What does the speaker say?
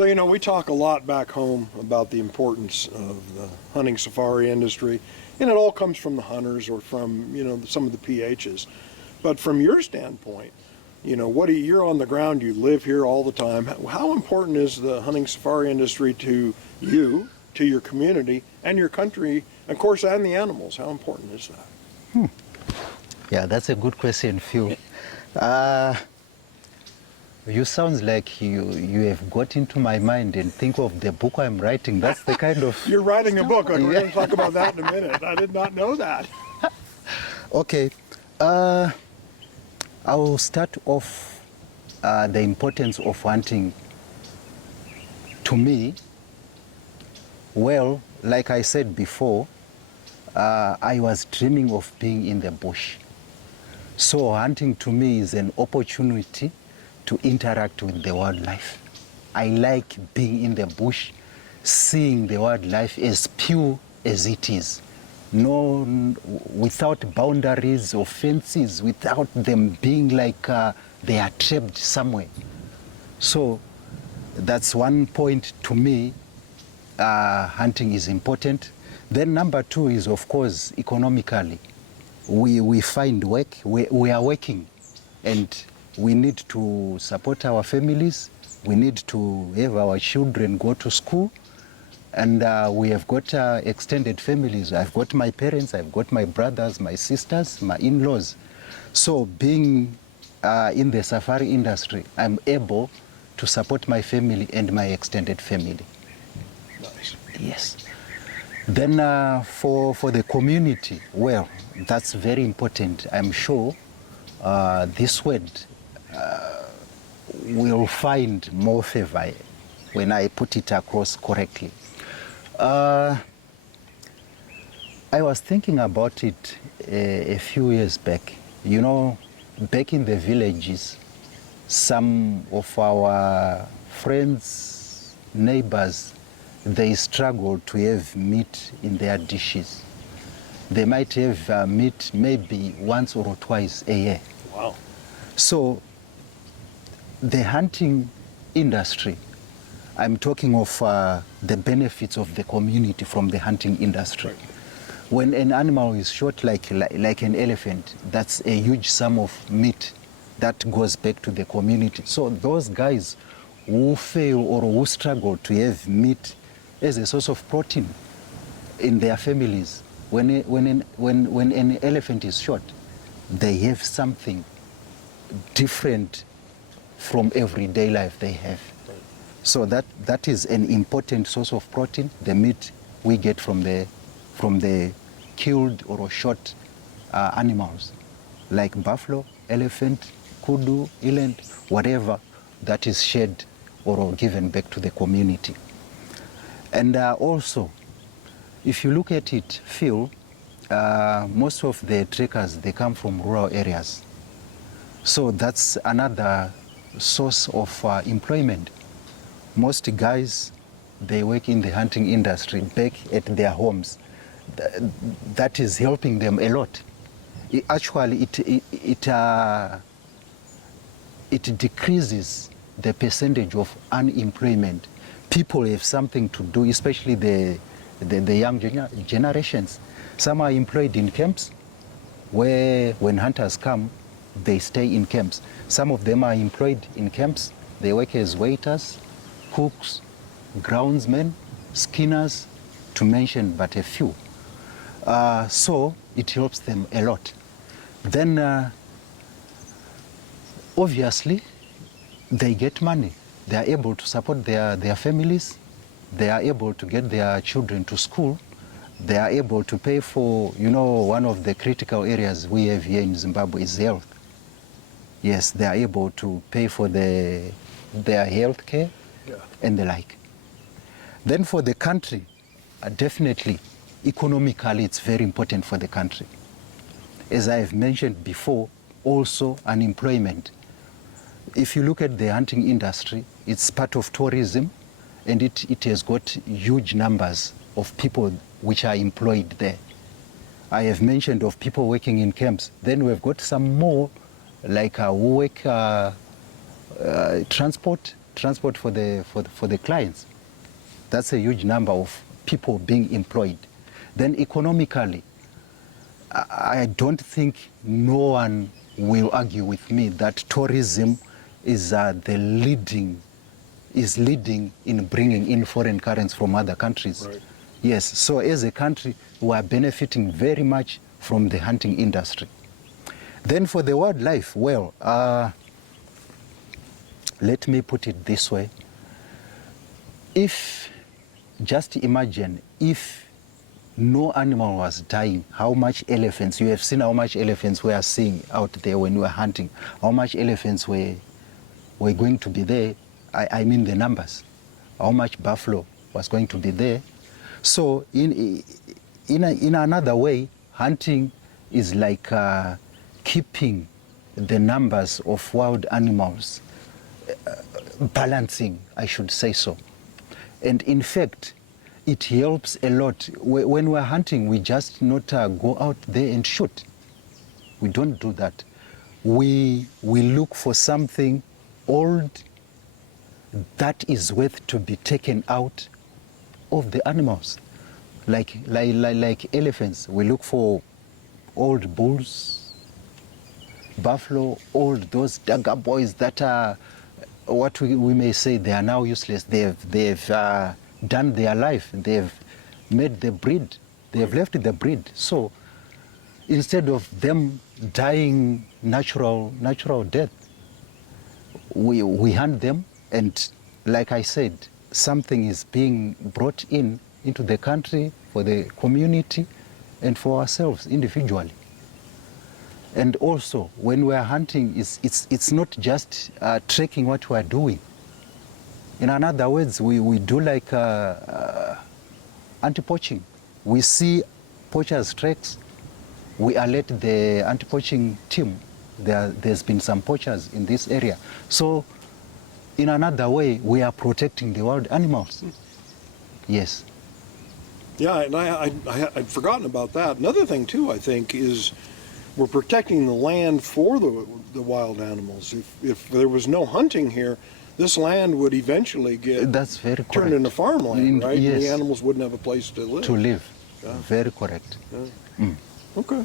So, we talk a lot back home about the importance of the hunting safari industry, and it all comes from the hunters or from, some of the PHs. But from your standpoint, you're on the ground, you live here all the time. How important is the hunting safari industry to you, to your community, and your country, of course, and the animals? How important is that? Yeah, that's a good question, Phil. You sound like you have got into my mind and think of the book I'm writing. That's the kind of... You're writing a book. We're going to talk about that in a minute. I did not know that. Okay. I will start off the importance of hunting. To me, well, like I said before, I was dreaming of being in the bush. So hunting to me is an opportunity to interact with the wildlife. I like being in the bush, seeing the wildlife as pure as it is. No, without boundaries or fences, without them being like they are trapped somewhere. So that's one point to me, hunting is important. Then number two is, of course, economically. We find work, we are working, and we need to support our families. We need to have our children go to school. And we have got extended families. I've got my parents, I've got my brothers, my sisters, my in-laws. So being in the safari industry, I'm able to support my family and my extended family. Nice. Yes. Then for the community, well, that's very important. I'm sure this word will find more favor when I put it across correctly. I was thinking about it a few years back. Back in the villages, some of our friends, neighbors, they struggle to have meat in their dishes. They might have meat maybe once or twice a year. Wow. So the hunting industry, I'm talking of the benefits of the community from the hunting industry. Right. When an animal is shot like an elephant, that's a huge sum of meat that goes back to the community. So those guys who fail or who struggle to have meat as a source of protein in their families, when an elephant is shot, they have something different from everyday life they have. So that is an important source of protein, the meat we get from the killed or shot animals, like buffalo, elephant, kudu, eland, whatever that is shed or given back to the community. And also, if you look at it, Phil, most of the trekkers, they come from rural areas. So that's another source of employment. Most guys, they work in the hunting industry back at their homes. That is helping them a lot. Actually, it decreases the percentage of unemployment. People have something to do, especially the young generations. Some are employed in camps where when hunters come, they stay in camps. Some of them are employed in camps. They work as waiters, cooks, groundsmen, skinners, to mention but a few. So it helps them a lot. Then obviously they get money. They are able to support their families. They are able to get their children to school. They are able to pay for, one of the critical areas we have here in Zimbabwe is health. Yes, they are able to pay for their health care. Yeah. And the like. Then for the country, definitely, economically, it's very important for the country. As I have mentioned before, also unemployment. If you look at the hunting industry, it's part of tourism, and it has got huge numbers of people which are employed there. I have mentioned of people working in camps. Then we've got some more, like who work transport transport for the clients. That's a huge number of people being employed. Then economically, I don't think no one will argue with me that tourism is leading in bringing in foreign currency from other countries. Right. Yes, so as a country, we are benefiting very much from the hunting industry. Then for the wildlife, well, let me put it this way. Just imagine if no animal was dying, how much elephants, you have seen how much elephants we are seeing out there when we are hunting, how much elephants were going to be there, I mean the numbers, how much buffalo was going to be there. So in another way, hunting is like keeping the numbers of wild animals, balancing, I should say so. And in fact, it helps a lot. When we're hunting, we just not go out there and shoot. We don't do that. We look for something old that is worth to be taken out of the animals. Like elephants, we look for old bulls, buffalo, old those dagger boys that are what we may say they are now useless. They've done their life. They've made the breed. They've left the breed. So instead of them dying natural death, we hunt them, and like I said, something is being brought into the country for the community and for ourselves individually. And also, when we are hunting, it's not just tracking what we are doing. In other words, we do like anti-poaching. We see poachers' tracks, we alert the anti-poaching team. There's been some poachers in this area. So, in another way, we are protecting the wild animals. Yes. Yeah, and I'd forgotten about that. Another thing, too, I think, is we're protecting the land for the wild animals. If there was no hunting here, this land would eventually get That's very correct. turned into farmland, right? Yes. And the animals wouldn't have a place to live. To live. Yeah. Very correct. Yeah. Okay.